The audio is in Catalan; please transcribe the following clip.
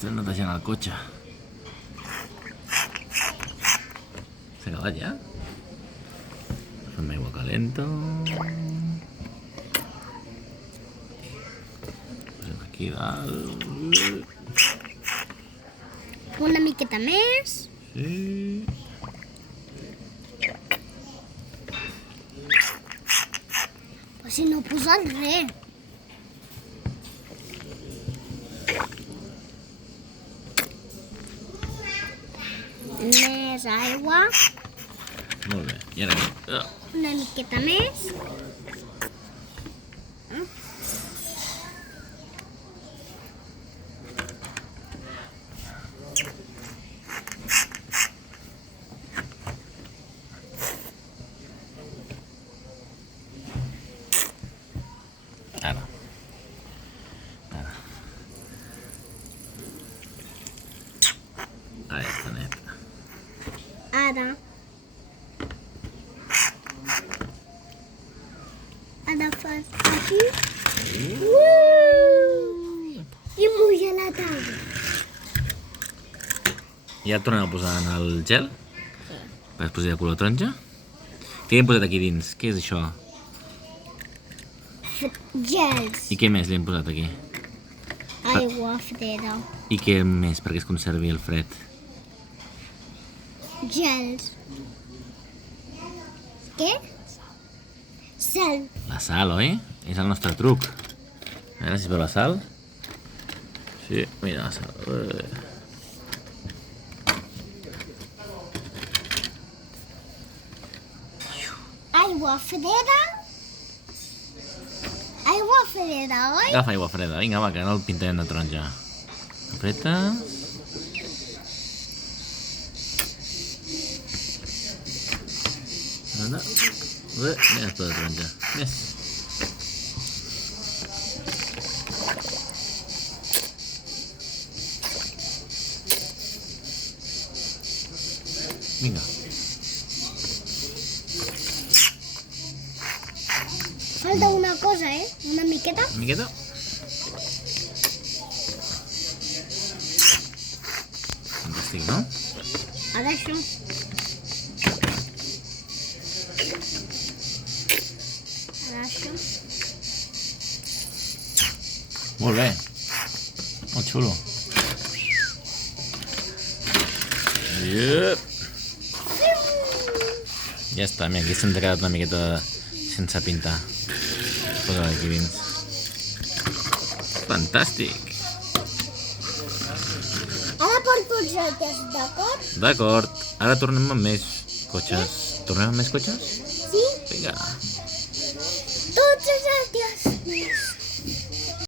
Estem netejant el cotxe. S'ha acabat ja? Fem aigua calenta. Posem aquí dalt. Una miqueta més. Sí. Però si no he posat res. Més aigua. Molt bé. I ara aquí. Una miqueta més. Ara. Ara. Ara ja està net. Ara. Ara fas aquí. I mulla la taula. I ara tornem a posar en el gel. Per posar de color taronja. Què hem posat aquí dins? Què és això? Gels. I què més li hem posat aquí? Aigua freda. I què més perquè es conservi el fred? Gels. Què? Sal. La sal, oi? És el nostre truc. A veure si es veu la sal. Sí, mira la sal. Aigua freda. Aigua freda, oi? Agafa aigua freda. Vinga, va, que no el pintarem de taronja. Apreta. Anda. Mira esto de taronja. Yes. Vinga. Falta una cosa, Una miqueta. Una miqueta. Fantàstic, no? Ara això. Ara això. Molt bé. Molt xulo. Yep. Ja està, mira, aquí se'ns ha quedat una miqueta sense pintar. Posa-la aquí dins. Fantàstic! Ara per tots els dies, d'acord? D'acord, ara tornem amb més cotxes. Tornem amb més cotxes? Sí? Vinga. Tots els dies més.